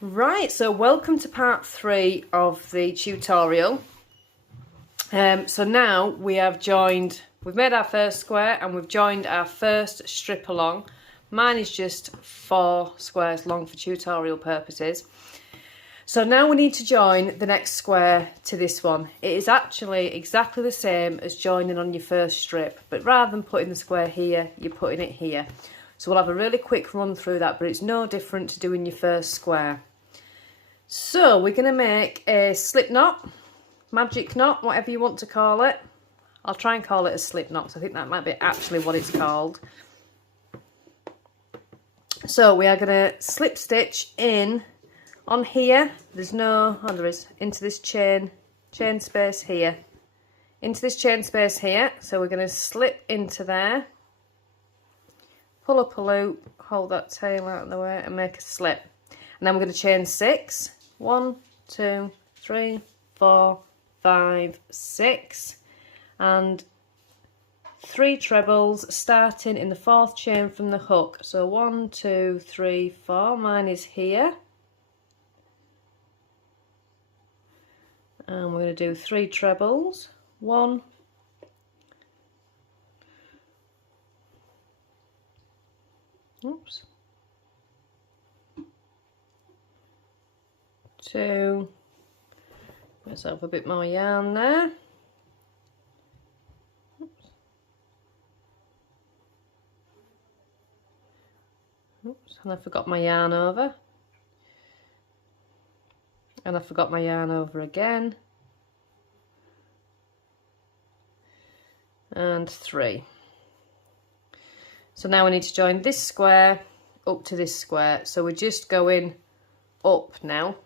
Right, so welcome to part 3 of the tutorial. So now we've made our first square and we've joined our first strip along. Mine is just 4 squares long for tutorial purposes. So now we need to join the next square to this one. It is actually exactly the same as joining on your first strip, but rather than putting the square here, you're putting it here. So we'll have a really quick run through that, but it's no different to doing your first square. So we're going to make a slip knot, magic knot, whatever you want to call it. I'll try and call it a slip knot, so I think that might be actually what it's called. So we are going to slip stitch in on here. There is, into this chain space here. Into this chain space here. So we're going to slip into there, pull up a loop, hold that tail out of the way and make a slip. And then we're going to chain 6. 1, 2, 3, 4, 5, 6, and 3 trebles starting in the 4th chain from the hook. So 1, 2, 3, 4. Mine is here, and we're going to do 3 trebles. 1, 2, myself a bit more yarn there. And I forgot my yarn over. And I forgot my yarn over again. And 3. So now we need to join this square up to this square. So we're just going up now.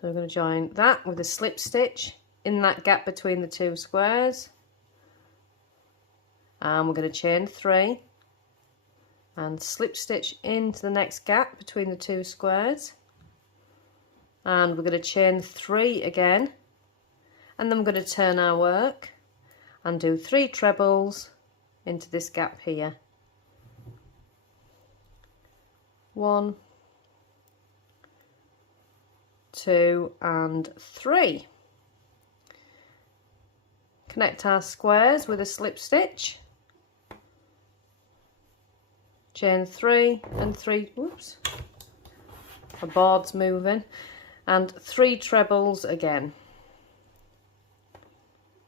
So we're going to join that with a slip stitch in that gap between the 2 squares, and we're going to chain 3 and slip stitch into the next gap between the 2 squares, and we're going to chain 3 again, and then we're going to turn our work and do 3 trebles into this gap here. 1, 2 and 3. Connect our squares with a slip stitch, chain 3 and 3, whoops, my board's moving, and 3 trebles again.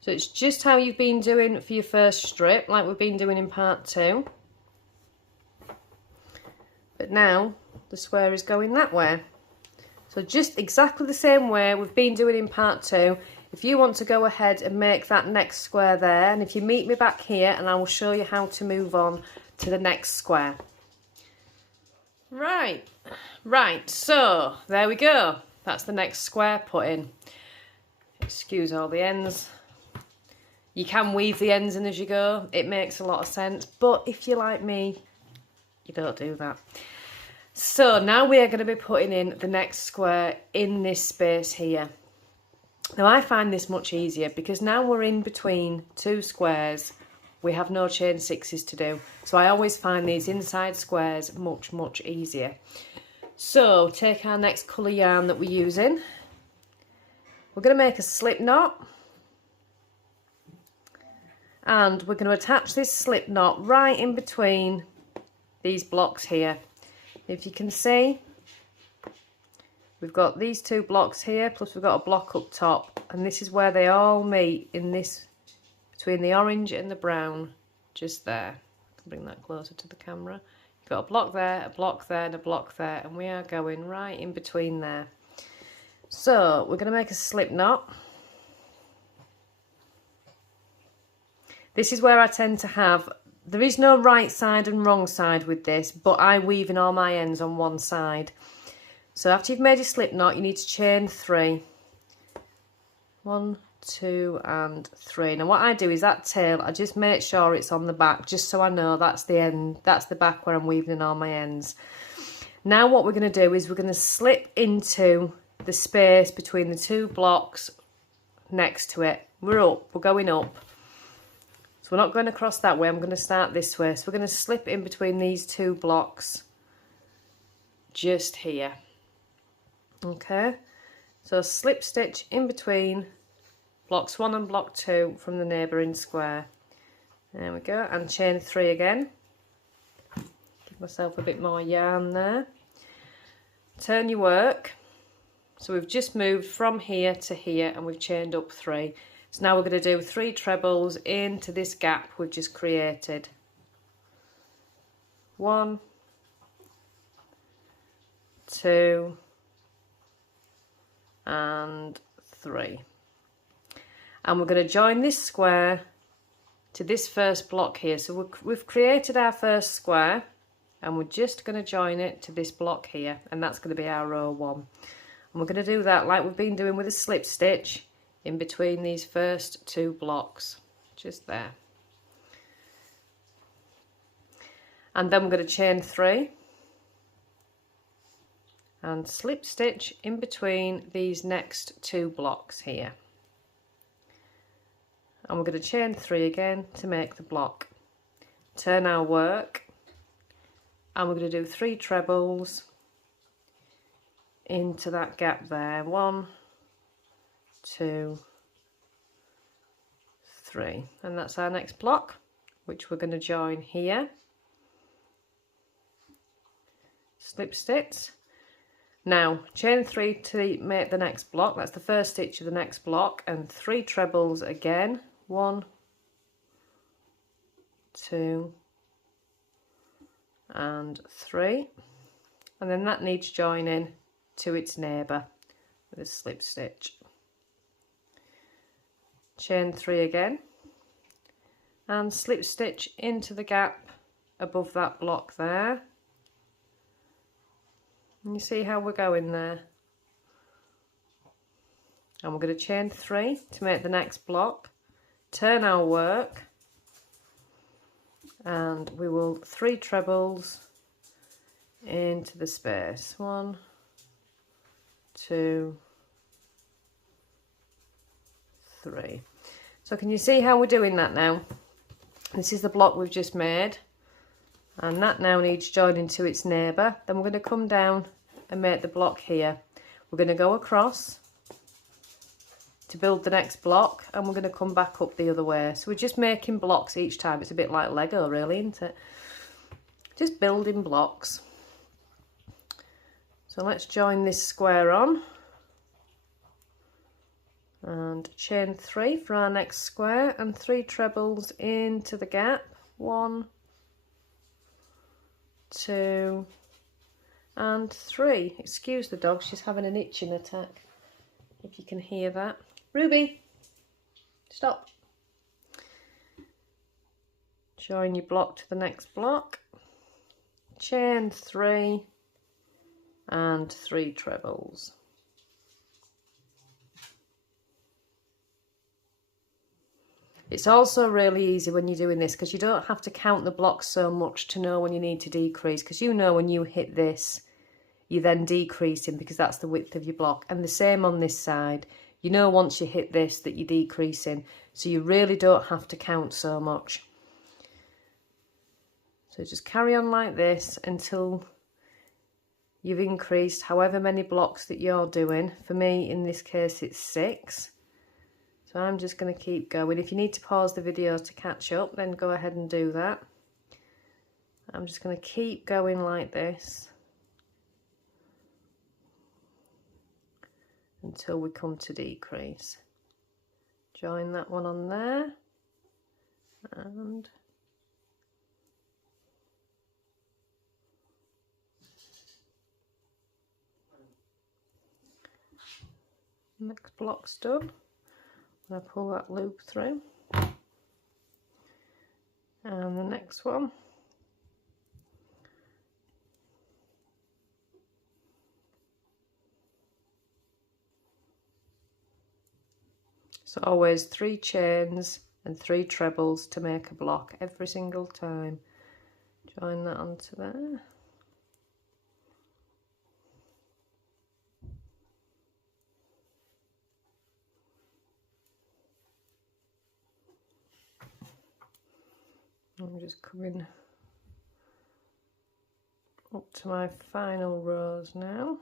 So it's just how you've been doing for your first strip, like we've been doing in part 2, but now the square is going that way. So just exactly the same way we've been doing in part 2. If you want to go ahead and make that next square there, and if you meet me back here, and I will show you how to move on to the next square. Right, so there we go. That's the next square put in. Excuse all the ends. You can weave the ends in as you go. It makes a lot of sense, but if you're like me, you don't do that. So now we are going to be putting in the next square in this space here. Now I find this much easier because now we're in between 2 squares. We have no chain 6s to do. So I always find these inside squares much easier. So take our next colour yarn that we're using. We're going to make a slip knot. And we're going to attach this slip knot right in between these blocks here. If you can see, we've got these 2 blocks here, plus we've got a block up top, and this is where they all meet in this, between the orange and the brown, just there. I can bring that closer to the camera. You've got a block there, and a block there, and we are going right in between there. So we're going to make a slip knot. This is where I tend to have, there is no right side and wrong side with this, but I weave in all my ends on one side. So after you've made your slip knot, you need to chain 3. 1, 2 and 3. Now what I do is that tail, I just make sure it's on the back, just so I know that's the end, that's the back where I'm weaving in all my ends. Now what we're going to do is we're going to slip into the space between the 2 blocks next to it. We're going up. So we're not going across that way, I'm going to start this way. So we're going to slip in between these 2 blocks just here. Okay, so slip stitch in between blocks 1 and block 2 from the neighbouring square. There we go, and chain 3 again. Give myself a bit more yarn there. Turn your work. So we've just moved from here to here and we've chained up 3. So now we're going to do 3 trebles into this gap we've just created. 1, 2 and 3. And we're going to join this square to this first block here. So we've created our first square and we're just going to join it to this block here, and that's going to be our row 1. And we're going to do that like we've been doing with a slip stitch in between these first 2 blocks, just there. And then we're going to chain 3 and slip stitch in between these next 2 blocks here. And we're going to chain 3 again to make the block. Turn our work and we're going to do 3 trebles into that gap there. 1, 2, 3, and that's our next block, which we're going to join here. Slip stitch. Now chain 3 to make the next block. That's the first stitch of the next block, and 3 trebles again. 1, 2 and 3, and then that needs joining to its neighbour with a slip stitch. Chain 3 again and slip stitch into the gap above that block there. And you see how we're going there. And we're going to chain 3 to make the next block. Turn our work and we will 3 trebles into the space. 1, 2, 3. So can you see how we're doing that now? This is the block we've just made, and that now needs joining to its neighbour. Then we're going to come down and make the block here. We're going to go across to build the next block, and we're going to come back up the other way. So we're just making blocks each time. It's a bit like Lego really, isn't it? Just building blocks. So let's join this square on and chain 3 for our next square and 3 trebles into the gap. 1, 2 and 3. Excuse the dog, she's having an itching attack, if you can hear that. Ruby, stop. Join your block to the next block, chain 3 and 3 trebles. It's also really easy when you're doing this because you don't have to count the blocks so much to know when you need to decrease, because you know when you hit this you're then decreasing because that's the width of your block, and the same on this side. You know once you hit this that you're decreasing, so you really don't have to count so much. So just carry on like this until you've increased however many blocks that you're doing. For me in this case it's 6. So I'm just going to keep going. If you need to pause the video to catch up, then go ahead and do that. I'm just going to keep going like this until we come to decrease. Join that one on there and next block's done. I pull that loop through, and the next one. So always 3 chains and 3 trebles to make a block every single time. Join that onto there. I'm just coming Up to my final rows now.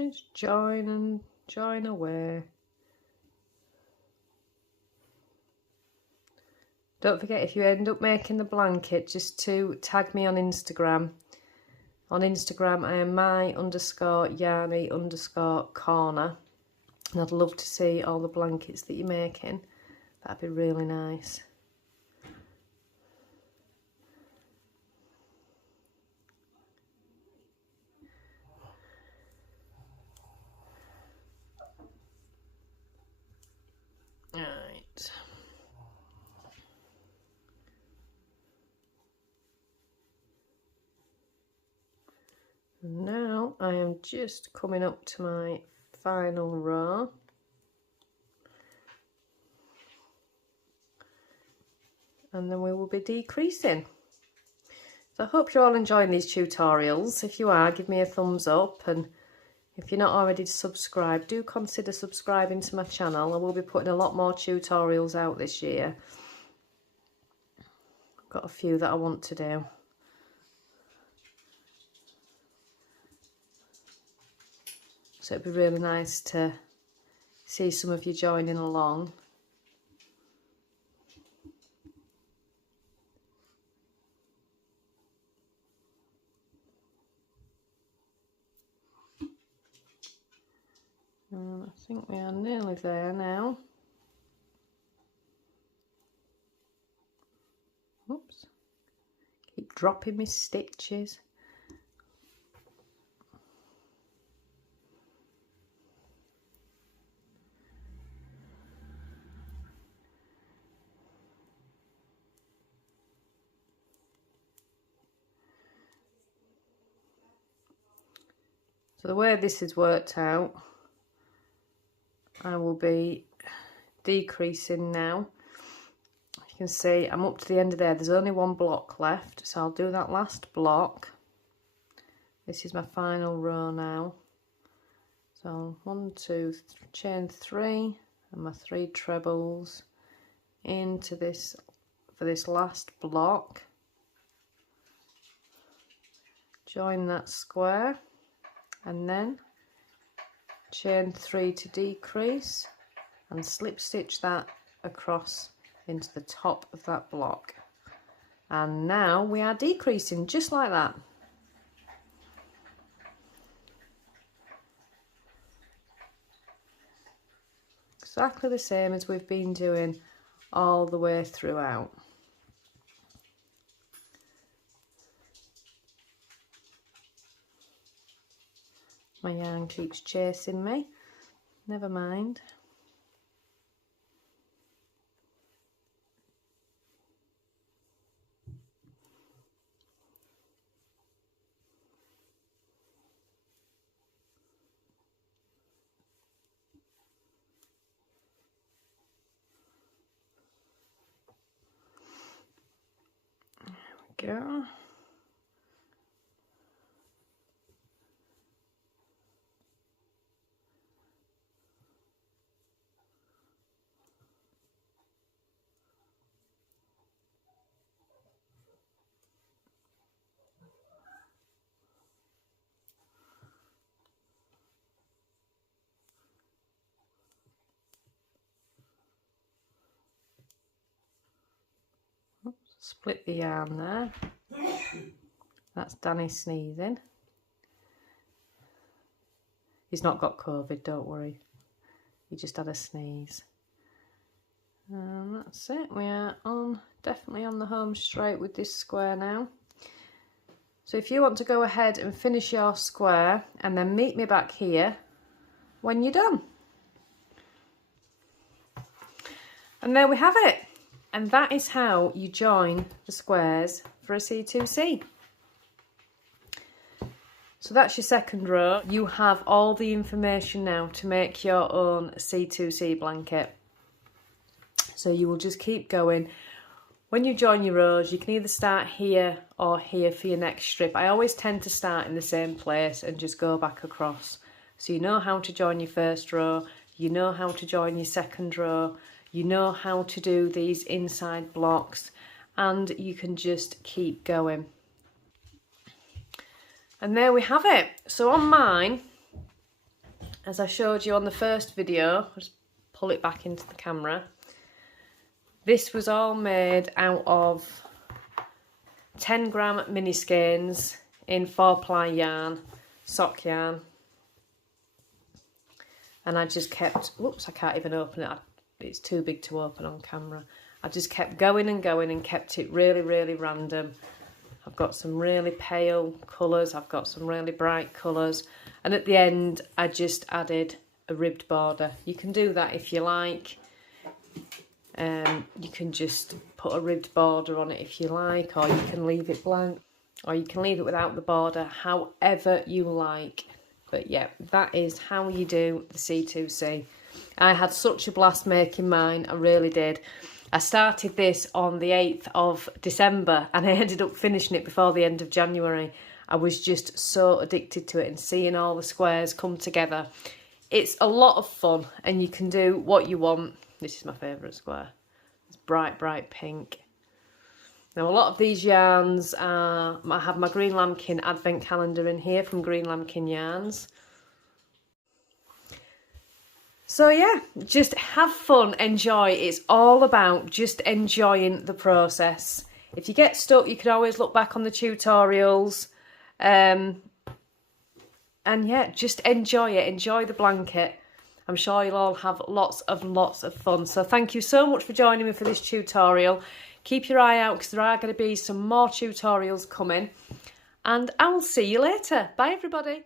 Just join and join away. Don't forget, if you end up making the blanket, just to tag me on Instagram. On Instagram I am my_yarny_corner, and I'd love to see all the blankets that you're making. That'd be really nice. Right. And now I am just coming up to my final row. And then we will be decreasing. So I hope you're all enjoying these tutorials. If you are, give me a thumbs up, and if you're not already subscribed, do consider subscribing to my channel. I will be putting a lot more tutorials out this year. I've got a few that I want to do. So it'd be really nice to see some of you joining along. I think we are nearly there now. Oops. Keep dropping my stitches. So the way this is worked out, I will be decreasing now. You can see I'm up to the end of there. There's only one block left, so I'll do that last block. This is my final row now. So 1, 2, chain 3 and my 3 trebles into this for this last block. Join that square and then chain 3 to decrease and slip stitch that across into the top of that block. And now we are decreasing just like that. Exactly the same as we've been doing all the way throughout. My yarn keeps chasing me. Never mind. There we go. Split the yarn there. That's Danny sneezing. He's not got COVID, don't worry. He just had a sneeze. And that's it. We are definitely on the home straight with this square now. So if you want to go ahead and finish your square and then meet me back here when you're done. And there we have it. And that is how you join the squares for a C2C. So that's your second row. You have all the information now to make your own C2C blanket. So you will just keep going. When you join your rows, you can either start here or here for your next strip. I always tend to start in the same place and just go back across. So you know how to join your first row, you know how to join your second row, you know how to do these inside blocks, and you can just keep going. And there we have it. So on mine, as I showed you on the first video, I'll just pull it back into the camera. This was all made out of 10 gram mini skeins in 4-ply yarn, sock yarn. And I just kept, whoops, I can't even open it. It's too big to open on camera. I just kept going and going and kept it really, really random. I've got some really pale colours, I've got some really bright colours. And at the end, I just added a ribbed border. You can do that if you like. You can just put a ribbed border on it if you like, or you can leave it blank, or you can leave it without the border, however you like. But yeah, that is how you do the C2C. I had such a blast making mine, I really did. I started this on the 8th of December and I ended up finishing it before the end of January. I was just so addicted to it and seeing all the squares come together. It's a lot of fun and you can do what you want. This is my favourite square. It's bright, bright pink. Now a lot of these yarns are, I have my Green Lambkin advent calendar in here from Green Lambkin Yarns. So yeah, just have fun, enjoy. It's all about just enjoying the process. If you get stuck, you can always look back on the tutorials. And yeah, just enjoy it, enjoy the blanket. I'm sure you'll all have lots of fun. So thank you so much for joining me for this tutorial. Keep your eye out because there are going to be some more tutorials coming. And I will see you later. Bye everybody.